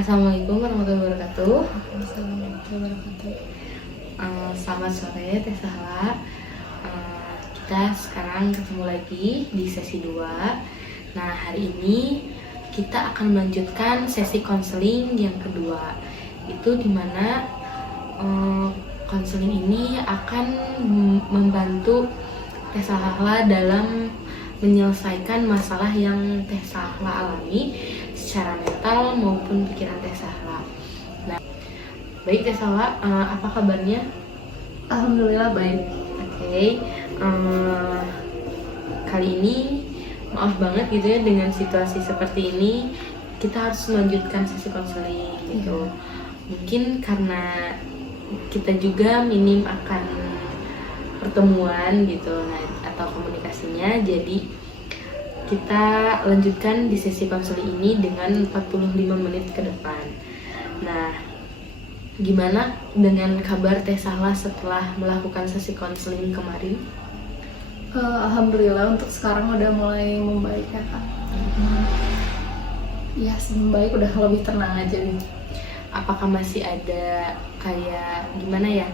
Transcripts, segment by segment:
Assalamualaikum warahmatullahi wabarakatuh. Assalamualaikum warahmatullahi wabarakatuh. Selamat sore Teh Sahla. Kita sekarang ketemu lagi di sesi 2. Nah, hari ini kita akan melanjutkan sesi konseling yang kedua. Itu dimana konseling ini akan membantu Teh Sahla dalam menyelesaikan masalah yang Teh Sahla alami secara mental maupun pikiran Teh Sahla. Nah, baik Teh Sahla, apa kabarnya? Alhamdulillah baik. Oke, kali ini maaf banget gitu ya dengan situasi seperti ini kita harus melanjutkan sesi konseling gitu. Mungkin karena kita juga minim akan pertemuan gitu, atau komunikasinya, jadi kita lanjutkan di sesi konseling ini dengan 45 menit ke depan. Nah, gimana dengan kabar Teh Sahla setelah melakukan sesi konseling kemarin? Alhamdulillah untuk sekarang udah mulai membaik ya Kak. Ya membaik, udah lebih tenang aja nih. Apakah masih ada kayak gimana ya,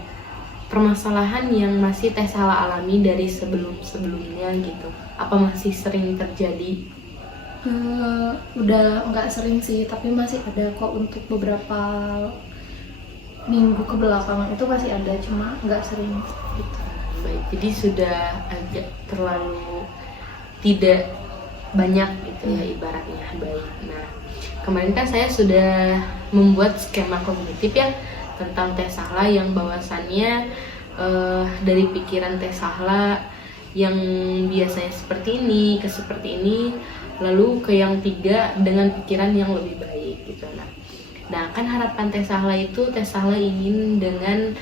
permasalahan yang masih Teh Sahla alami dari sebelum-sebelumnya gitu? Apa masih sering terjadi? Udah nggak sering sih, tapi masih ada kok untuk beberapa minggu ke belakang itu masih ada, cuma nggak sering gitu. Baik, jadi sudah agak terlalu tidak banyak gitu ya ibaratnya. Baik, nah kemarin kan saya sudah membuat skema kognitif ya tentang Teh Sahla yang bahwasannya dari pikiran Teh Sahla yang biasanya seperti ini ke seperti ini, lalu ke yang 3 dengan pikiran yang lebih baik gitu. Nah kan harapan Teh Sahla itu Teh Sahla ingin dengan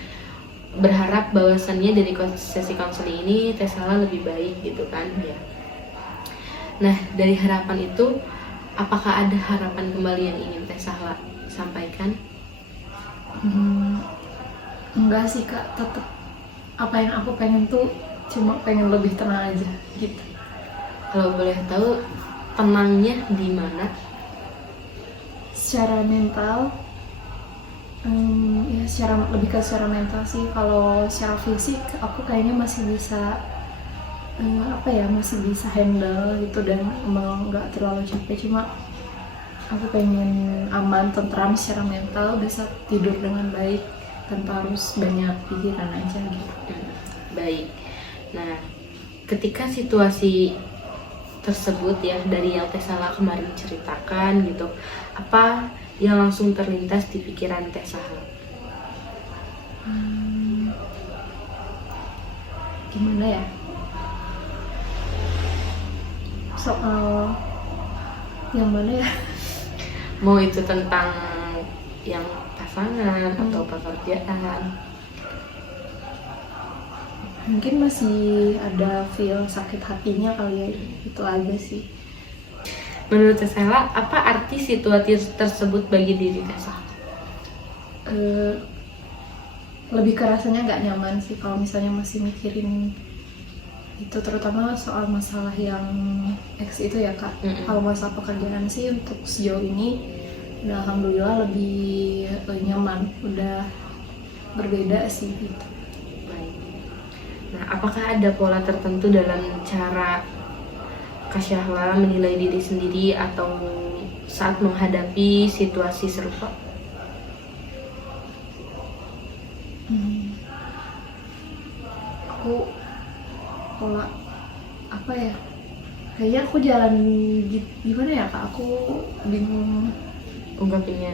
berharap bahwasannya dari sesi konseling ini Teh Sahla lebih baik gitu kan ya. Nah dari harapan itu, apakah ada harapan kembali yang ingin Teh Sahla sampaikan? Enggak sih Kak, tetap apa yang aku pengen tuh cuma pengen lebih tenang aja gitu. Kalau boleh tahu tenangnya di mana? Secara mental, ya lebih ke secara mental sih. Kalau secara fisik aku kayaknya masih bisa masih bisa handle gitu, dan emang nggak terlalu capek. Cuma aku pengen aman, tentram secara mental, bisa tidur dengan baik tanpa harus banyak pikiran aja gitu. Baik. Nah, ketika situasi tersebut ya dari yang Teh Sahla kemarin ceritakan gitu, apa yang langsung terlintas di pikiran Teh Sahla? Gimana ya? Soal yang mana ya? Mau itu tentang yang pasangan atau pekerjaan? Mungkin masih ada feel sakit hatinya kali ya, itu aja sih. Menurut Teh Sahla, apa arti situasi tersebut bagi diri Teh Sahla? Lebih ke rasanya nggak nyaman sih kalau misalnya masih mikirin itu, terutama soal masalah yang X itu ya Kak. Kalau masalah pekerjaan sih untuk sejauh ini udah alhamdulillah lebih nyaman, udah berbeda sih gitu. Nah, apakah ada pola tertentu dalam cara Kak Sahla menilai diri sendiri atau saat menghadapi situasi serupa? Aku pola apa ya? Kayaknya aku jalan gimana ya Kak? Aku bingung Ungkapinnya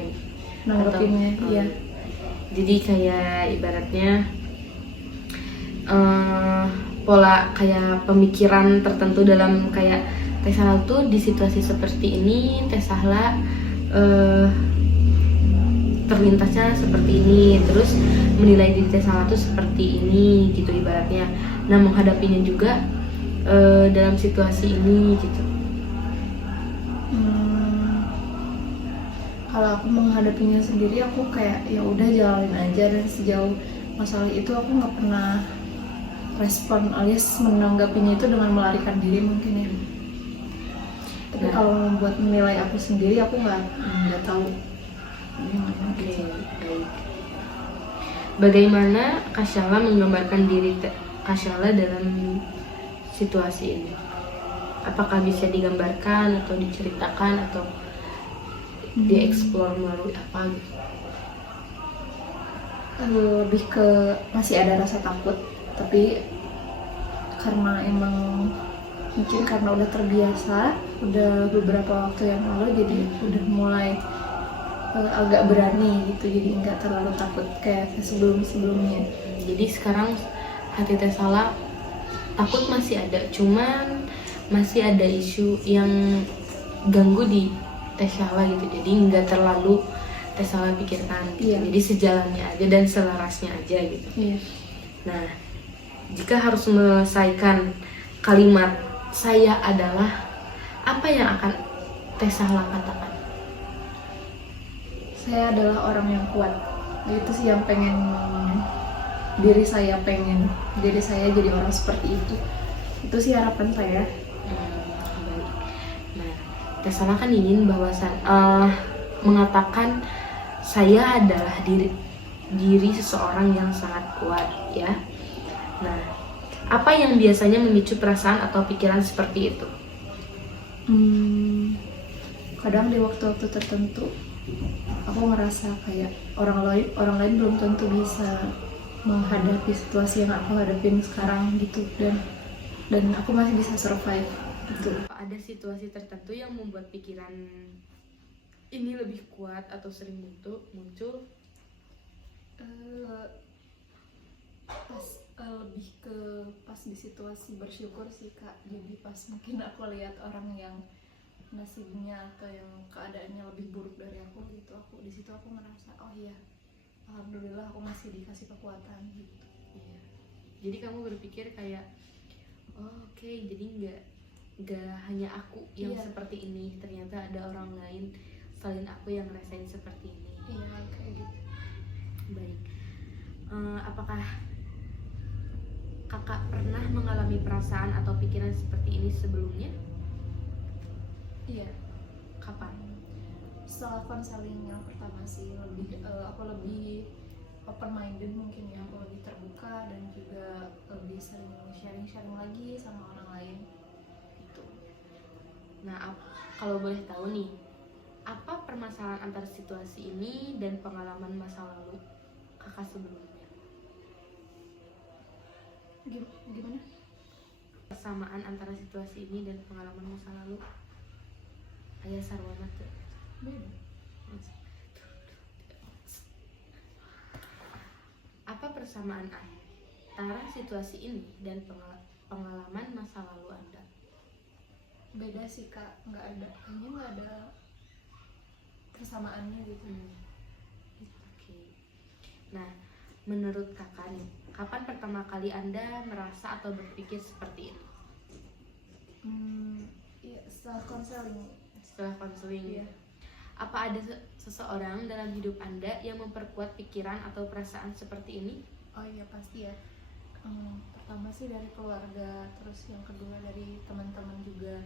nanggepinnya, iya. Jadi kayak ibaratnya pola kayak pemikiran tertentu dalam kayak Teh Sahla tuh di situasi seperti ini Teh Sahla terlintasnya seperti ini, terus menilai diri Teh Sahla tuh seperti ini gitu ibaratnya. Nah menghadapinya juga dalam situasi ini gitu. Kalau aku menghadapinya sendiri, aku kayak ya udah jalanin aja, dan sejauh masalah itu aku nggak pernah respon alias menanggapinya itu dengan melarikan diri mungkin ya. Tapi kalau buat menilai aku sendiri, aku nggak tahu. gimana Oke, gitu. baik. Bagaimana Kak Syala menggambarkan diri Kak Syala dalam situasi ini? Apakah bisa digambarkan atau diceritakan atau dieksplor melalui apa gitu? Lebih ke masih ada rasa takut, tapi karena emang mungkin karena udah terbiasa, udah beberapa waktu yang lalu, jadi udah mulai agak berani gitu, jadi nggak terlalu takut kayak sebelumnya. Jadi sekarang hati Teh Sala takut masih ada, cuman masih ada isu yang ganggu di Teh Sala gitu. Jadi nggak terlalu Teh Sala pikirkan gitu. Iya. Jadi sejalannya aja dan selarasnya aja gitu. Iya. Nah, jika harus menyelesaikan kalimat saya adalah, apa yang akan Teh Sala katakan? Saya adalah orang yang kuat. Itu sih yang pengen diri saya pengen. Jadi saya jadi orang seperti itu. Itu sih harapan saya. Baik. Nah, Teh Sala kan ingin bahwasan mengatakan saya adalah diri seseorang yang sangat kuat ya. Nah, apa yang biasanya memicu perasaan atau pikiran seperti itu? Kadang di waktu-waktu tertentu aku ngerasa kayak orang lain belum tentu bisa menghadapi situasi yang aku hadapin sekarang gitu, dan aku masih bisa survive gitu. Apa ada situasi tertentu yang membuat pikiran ini lebih kuat atau sering muncul? Lebih ke pas di situasi bersyukur sih Kak. Jadi pas mungkin aku lihat orang yang nasibnya atau yang keadaannya lebih buruk dari aku gitu, aku di situ aku ngerasa oh iya, alhamdulillah aku masih dikasih kekuatan gitu. Iya. Jadi kamu berpikir kayak oke, jadi nggak hanya aku yang Iya. seperti ini, ternyata ada orang lain selain aku yang ngerasain seperti ini. Iya kayak gitu. Baik. Apakah kakak pernah mengalami perasaan atau pikiran seperti ini sebelumnya? Iya. Kapan? Setelah konseling yang pertama sih aku lebih open minded mungkin ya, aku lebih terbuka dan juga lebih sering sharing lagi sama orang lain gitu. Nah, kalau boleh tahu nih, apa permasalahan antara situasi ini dan pengalaman masa lalu kakak sebelumnya? Gimana? Persamaan antara situasi ini dan pengalaman masa lalu. Ayah sarwana tuh. Apa persamaan antara situasi ini dan pengalaman masa lalu Anda? Beda sih Kak, kayaknya nggak ada persamaannya gitu. Oke. Nah, menurut kakak nih, kapan pertama kali Anda merasa atau berpikir seperti ini? Iya, setelah konseling. Setelah konseling. Iya. Apa ada seseorang dalam hidup Anda yang memperkuat pikiran atau perasaan seperti ini? Oh iya pasti ya. Pertama sih dari keluarga, terus yang kedua dari teman-teman juga,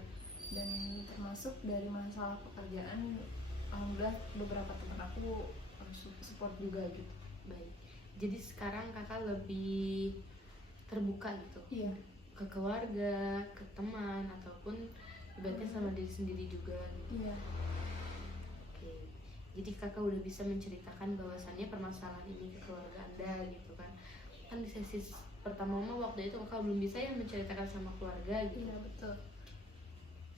dan termasuk dari masalah pekerjaan. Alhamdulillah beberapa teman aku support juga gitu. Baik. Jadi sekarang kakak lebih terbuka gitu? Iya. Ke keluarga, ke teman, ataupun ibaratnya sama diri sendiri juga gitu. Iya. Oke. Jadi kakak udah bisa menceritakan bahwasannya permasalahan ini ke keluarga Anda gitu kan. Kan di sesi pertama waktu itu kakak belum bisa ya menceritakan sama keluarga gitu. Iya betul.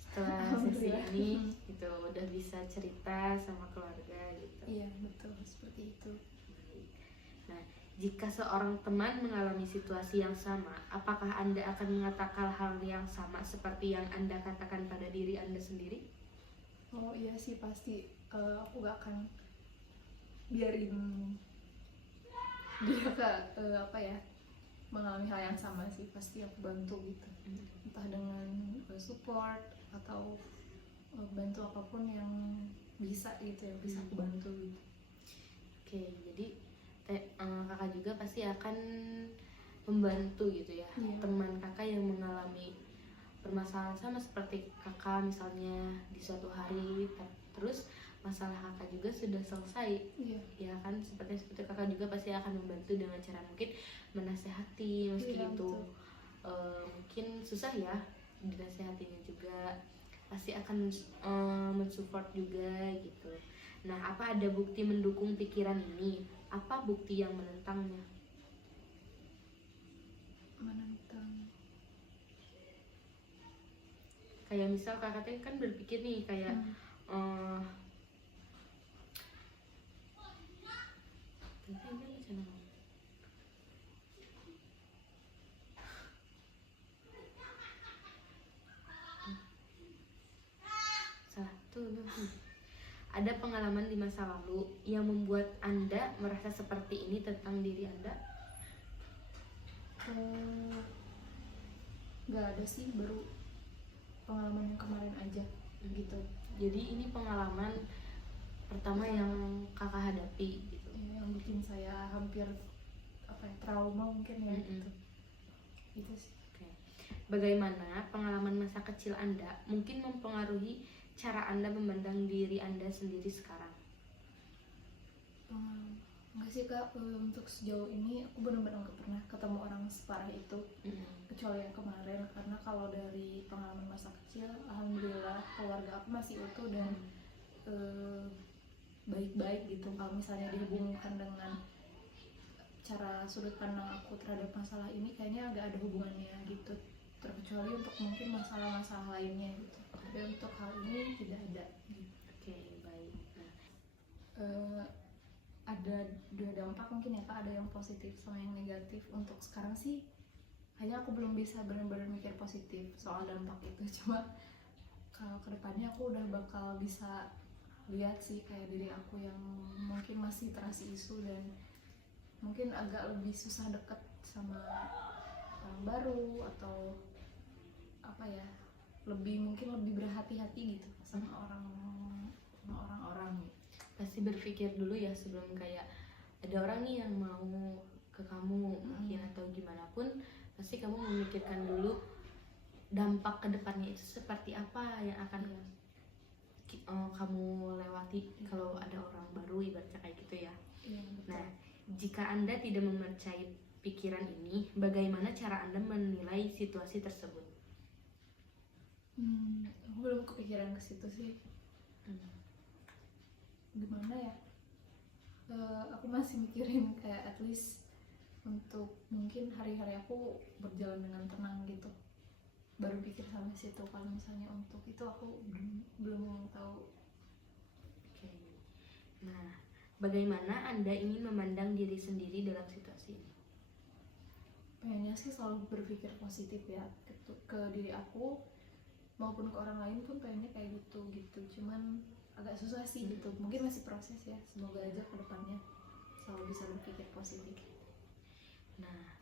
Setelah sesi ini gitu udah bisa cerita sama keluarga gitu. Iya betul, seperti itu. Nah, jika seorang teman mengalami situasi yang sama, apakah Anda akan mengatakan hal yang sama seperti yang Anda katakan pada diri Anda sendiri? Oh iya sih pasti. Aku gak akan biarin dia mengalami hal yang sama sih. Pasti aku bantu gitu, entah dengan support atau bantu apapun yang bisa gitu, yang bisa aku bantu gitu. Oke, jadi kakak juga pasti akan membantu gitu ya. Iya. Teman kakak yang mengalami permasalahan sama seperti kakak, misalnya di suatu hari terus masalah kakak juga sudah selesai. Iya. Ya kan, seperti kakak juga pasti akan membantu dengan cara mungkin menasehati meski Iya, itu betul. mungkin susah ya dinasehatinya juga, pasti akan mensupport juga gitu. Nah, apa ada bukti mendukung pikiran ini? Apa bukti yang menentangnya? Menentang. Kayak misal kakak teh kan berpikir nih kayak eh ini macam apa? Salah tuh. Ada pengalaman di masa lalu yang membuat Anda merasa seperti ini tentang diri Anda? Nggak ada sih, baru pengalaman yang kemarin aja gitu. Jadi ini pengalaman pertama yang kakak hadapi gitu. Ya, yang bikin saya hampir trauma mungkin ya gitu. Gitu sih. Oke. Bagaimana pengalaman masa kecil Anda mungkin mempengaruhi cara Anda memandang diri Anda sendiri sekarang? Enggak sih Kak, untuk sejauh ini aku benar-benar nggak pernah ketemu orang separah itu, kecuali yang kemarin. Karena kalau dari pengalaman masa kecil, alhamdulillah keluarga aku masih utuh dan baik-baik gitu. Kalau misalnya dihubungkan dengan cara sudut pandang aku terhadap masalah ini, kayaknya agak ada hubungannya gitu, terkecuali untuk mungkin masalah-masalah lainnya gitu. Tapi untuk hal ini tidak ada gitu. Oke, baik. Nah, ada dua dampak mungkin ya Kak, ada yang positif sama yang negatif. Untuk sekarang sih hanya aku belum bisa benar-benar mikir positif soal dampak itu. Cuma kalau kedepannya aku udah bakal bisa lihat sih kayak diri aku yang mungkin masih terasi isu dan mungkin agak lebih susah deket sama orang baru, atau apa ya, mungkin lebih berhati-hati gitu sama orang-orang gitu. pasti berpikir dulu ya sebelum kayak ada orang nih yang mau ke kamu mungkin atau gimana pun, pasti kamu memikirkan dulu dampak kedepannya itu seperti apa yang akan kamu lewati kalau ada orang baru, ibaratnya kayak gitu ya. Nah, jika Anda tidak mempercayai pikiran ini, bagaimana cara Anda menilai situasi tersebut? Aku belum kepikiran ke situ sih. Gimana ya? Aku masih mikirin kayak at least untuk mungkin hari-hari aku berjalan dengan tenang gitu. Baru pikir sampai situ. Kalau misalnya untuk itu aku belum tahu. Oke. Nah, bagaimana Anda ingin memandang diri sendiri dalam situasi ini? Pengennya sih selalu berpikir positif ya ke diri aku maupun ke orang lain pun, pengennya kayak gitu. Cuman agak susah sih gitu. Mungkin masih proses ya. Semoga aja ke depannya selalu bisa berpikir positif. Nah,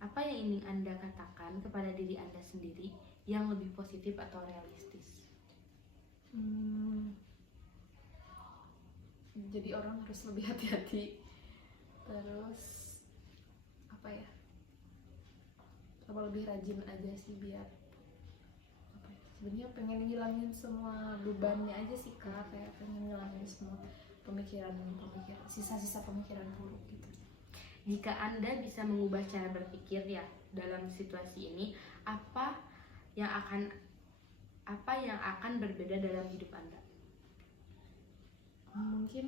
apa yang ingin Anda katakan kepada diri Anda sendiri yang lebih positif atau realistis? Jadi orang harus lebih hati-hati. Terus apa ya? Lebih rajin aja sih, biar sebenarnya pengen ngilangin semua bebannya aja sih Kak, kayak pengen ngilangin semua pemikiran sisa-sisa pemikiran buruk gitu. Jika Anda bisa mengubah cara berpikir ya dalam situasi ini, apa yang akan berbeda dalam hidup Anda? Mungkin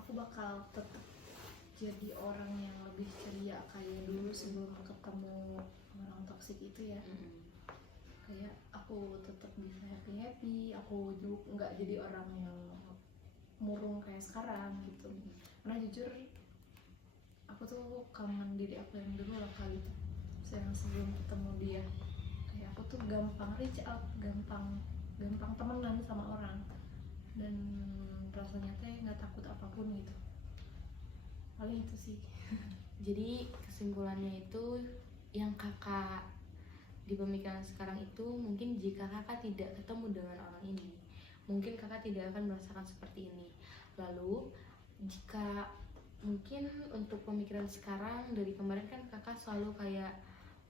aku bakal tetap jadi orang yang lebih ceria kayak dulu sebelum ketemu orang toksik itu ya. Kayak aku tetap bisa happy, aku juga nggak jadi orang yang murung kayak sekarang gitu. Karena jujur aku tuh kangen diri aku yang dulu lah kali itu, yang sebelum ketemu dia. Kayak aku tuh gampang reach out, gampang temenan sama orang, dan rasanya teh nggak takut apapun gitu. Paling itu sih. Jadi kesimpulannya itu yang kakak di pemikiran sekarang itu, mungkin jika kakak tidak ketemu dengan orang ini, mungkin kakak tidak akan merasakan seperti ini. Lalu jika mungkin untuk pemikiran sekarang, dari kemarin kan kakak selalu kayak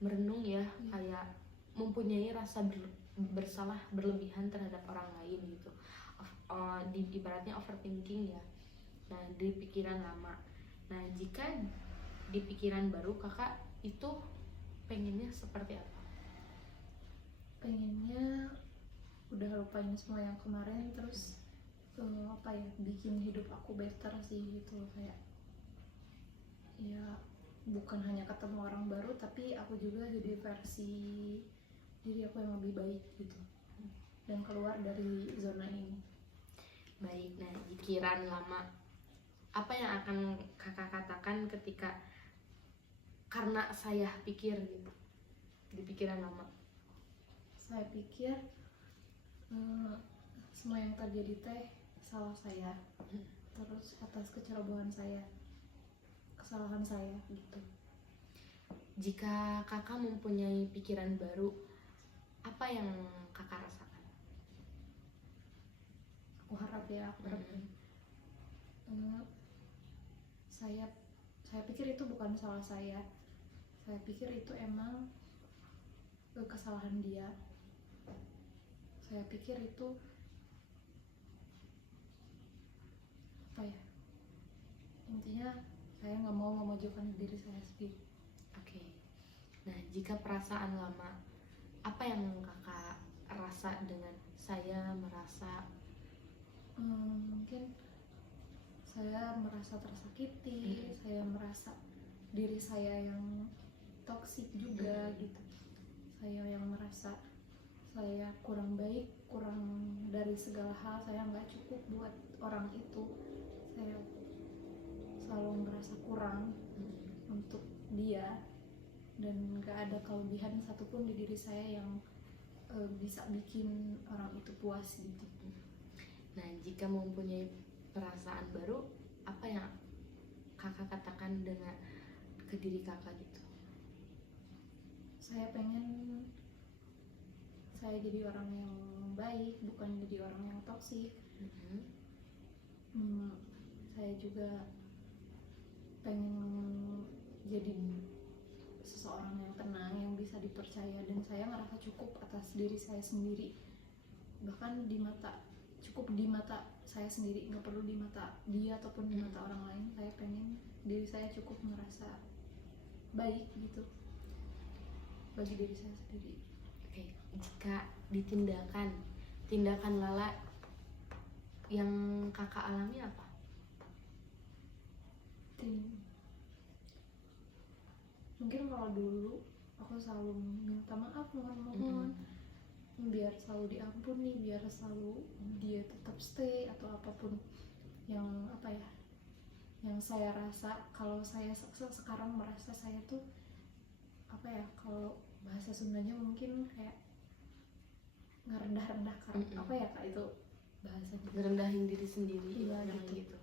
merenung ya, kayak mempunyai rasa bersalah berlebihan terhadap orang lain gitu. ibaratnya overthinking ya. Nah, di pikiran lama. Nah, jika di pikiran baru kakak itu pengennya seperti apa? Pengennya udah lupain semua yang kemarin, terus bikin hidup aku better sih gitu, kayak ya bukan hanya ketemu orang baru, tapi aku juga jadi versi diri aku yang lebih baik gitu, dan keluar dari zona ini. Baik, nah pikiran lama, apa yang akan kakak katakan ketika karena saya pikir gitu di pikiran lama? Saya pikir semua yang terjadi teh salah saya, terus atas kecerobohan saya, kesalahan saya gitu. Jika kakak mempunyai pikiran baru, apa yang kakak rasakan? Aku harap saya pikir itu bukan salah saya pikir itu emang kesalahan dia. Saya pikir itu intinya saya nggak mau memajukan diri saya sendiri. Oke. Nah, jika perasaan lama, apa yang kakak rasa dengan saya merasa? Mungkin saya merasa tersakiti, saya merasa diri saya yang toksik juga gitu. Saya yang merasa saya kurang baik, kurang dari segala hal, saya nggak cukup buat orang itu. Saya selalu merasa kurang untuk dia, dan nggak ada kelebihan satupun di diri saya yang bisa bikin orang itu puas gitu. Nah, jika mempunyai perasaan baru, apa yang kakak katakan dengan ke diri kakak gitu? Saya pengen saya jadi orang yang baik, bukan jadi orang yang toksik. Saya juga pengen jadi seseorang yang tenang, yang bisa dipercaya, dan saya ngerasa cukup atas diri saya sendiri, bahkan cukup di mata saya sendiri, nggak perlu di mata dia ataupun di mata orang lain. Saya pengen diri saya cukup merasa baik gitu bagi diri saya sendiri. Oke, jika tindakan lala yang kakak alami apa? Mungkin kalau dulu aku selalu minta maaf, mohon biar selalu diampuni, biar selalu dia tetap stay atau apapun yang yang saya rasa. Kalau saya sekarang merasa saya tuh kalau bahasa Sundanya mungkin kayak ngerendah-rendahkan kak itu bahasanya, Ngerendahin diri sendiri. Iya, gitu.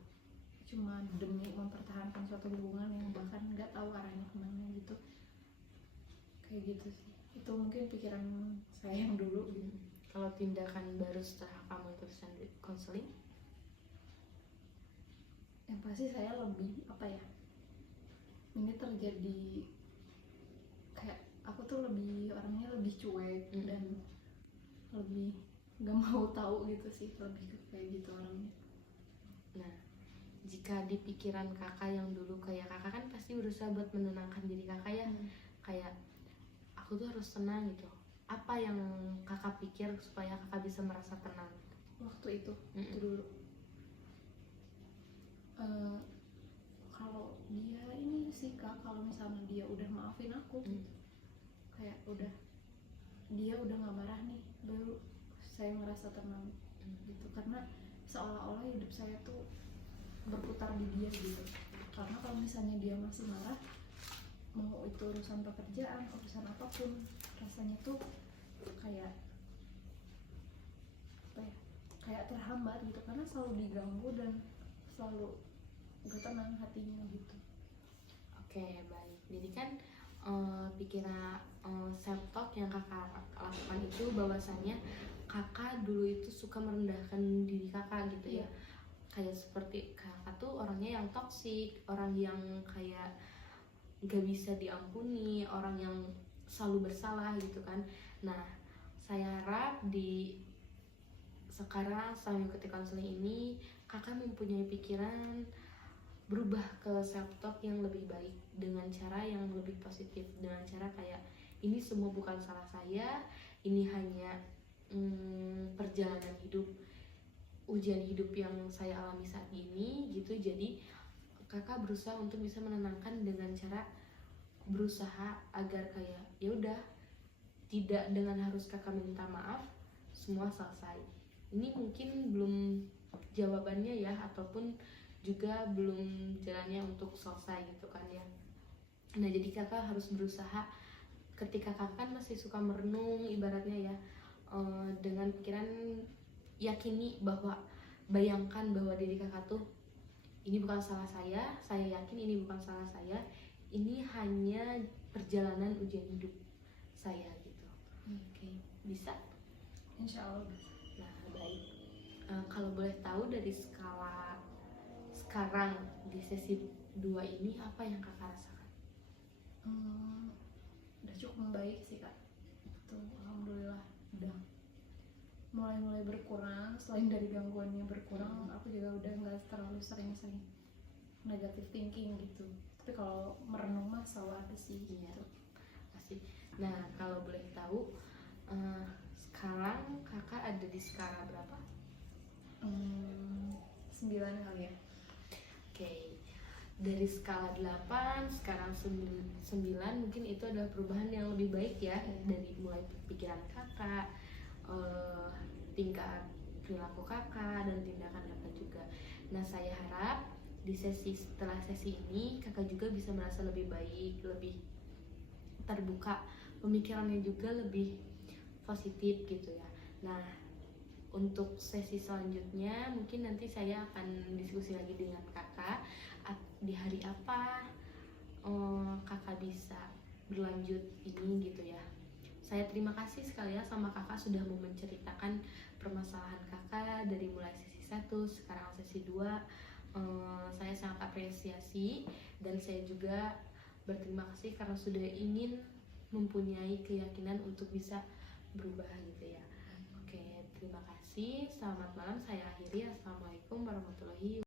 Cuma demi mempertahankan suatu hubungan yang bahkan nggak tahu arahnya kemana gitu, kayak gitu sih. Itu mungkin pikiran saya yang dulu gitu. Kalau tindakan baru setelah kamu terus konseling? Yang pasti saya lebih ini terjadi kayak aku tuh orangnya lebih cuek dan lebih nggak mau tahu gitu sih, lebih kayak gitu orangnya. Nah, jika di pikiran kakak yang dulu, kayak kakak kan pasti berusaha buat menenangkan diri kakak ya, kayak aku tuh harus tenang gitu. Apa yang kakak pikir supaya kakak bisa merasa tenang waktu itu? Itu dulu kalau dia ini sih kak, kalau misalnya dia udah maafin aku kayak dia udah nggak marah nih, baru saya merasa tenang gitu. Karena seolah-olah hidup saya tuh berputar di dia gitu. Karena kalau misalnya dia masih marah, mau itu urusan pekerjaan, urusan apapun, rasanya tuh kayak kayak terhambat gitu, karena selalu diganggu dan selalu gak tenang hatinya gitu. Oke, baik. Jadi kan pikiran self talk yang kakak lakukan itu bahwasannya kakak dulu itu suka merendahkan diri kakak gitu ya. Kayak seperti kakak tuh orangnya yang toksik, orang yang kayak gak bisa diampuni, orang yang selalu bersalah gitu kan. Nah, saya harap di sekarang selama mengikuti konseling ini kakak mempunyai pikiran berubah ke self talk yang lebih baik dengan cara yang lebih positif, dengan cara kayak ini semua bukan salah saya, ini hanya perjalanan hidup, ujian hidup yang saya alami saat ini gitu. Jadi kakak berusaha untuk bisa menenangkan dengan cara berusaha agar kayak ya udah, tidak dengan harus kakak minta maaf semua selesai. Ini mungkin belum jawabannya ya, ataupun juga belum jalannya untuk selesai gitu kan ya. Nah jadi kakak harus berusaha, ketika kakak kan masih suka merenung ibaratnya ya, dengan pikiran yakini bahwa, bayangkan bahwa diri kakak tuh ini bukan salah saya yakin ini bukan salah saya, ini hanya perjalanan ujian hidup saya gitu. Oke, bisa? Insya Allah. Nah baik. Kalau boleh tahu dari skala sekarang di sesi 2 ini apa yang kakak rasakan? Udah cukup membaik sih kak, tuh alhamdulillah udah mulai berkurang. Selain dari gangguannya berkurang, aku juga udah nggak terlalu sering-sering negative thinking gitu. Tapi kalau merenung mah selalu ada sih. Iya, Gitu. pasti. Nah kalau boleh tahu, sekarang kakak ada di skala berapa? 9 kali ya. Oke, dari skala 8 sekarang 9, mungkin itu adalah perubahan yang lebih baik ya. Dari mulai pikiran kakak, tingkat perilaku kakak, dan tindakan kakak juga. Nah saya harap di setelah sesi ini kakak juga bisa merasa lebih baik, lebih terbuka, pemikirannya juga lebih positif gitu ya. Nah untuk sesi selanjutnya mungkin nanti saya akan diskusi lagi dengan kakak di hari apa kakak bisa berlanjut ini gitu ya. Saya terima kasih sekali ya sama kakak sudah mau menceritakan permasalahan kakak dari mulai sesi 1 sekarang sesi 2. Saya sangat apresiasi dan saya juga berterima kasih karena sudah ingin mempunyai keyakinan untuk bisa berubah gitu ya. Oke, terima kasih. Selamat malam. Saya akhiri. Assalamualaikum warahmatullahi wabarakatuh.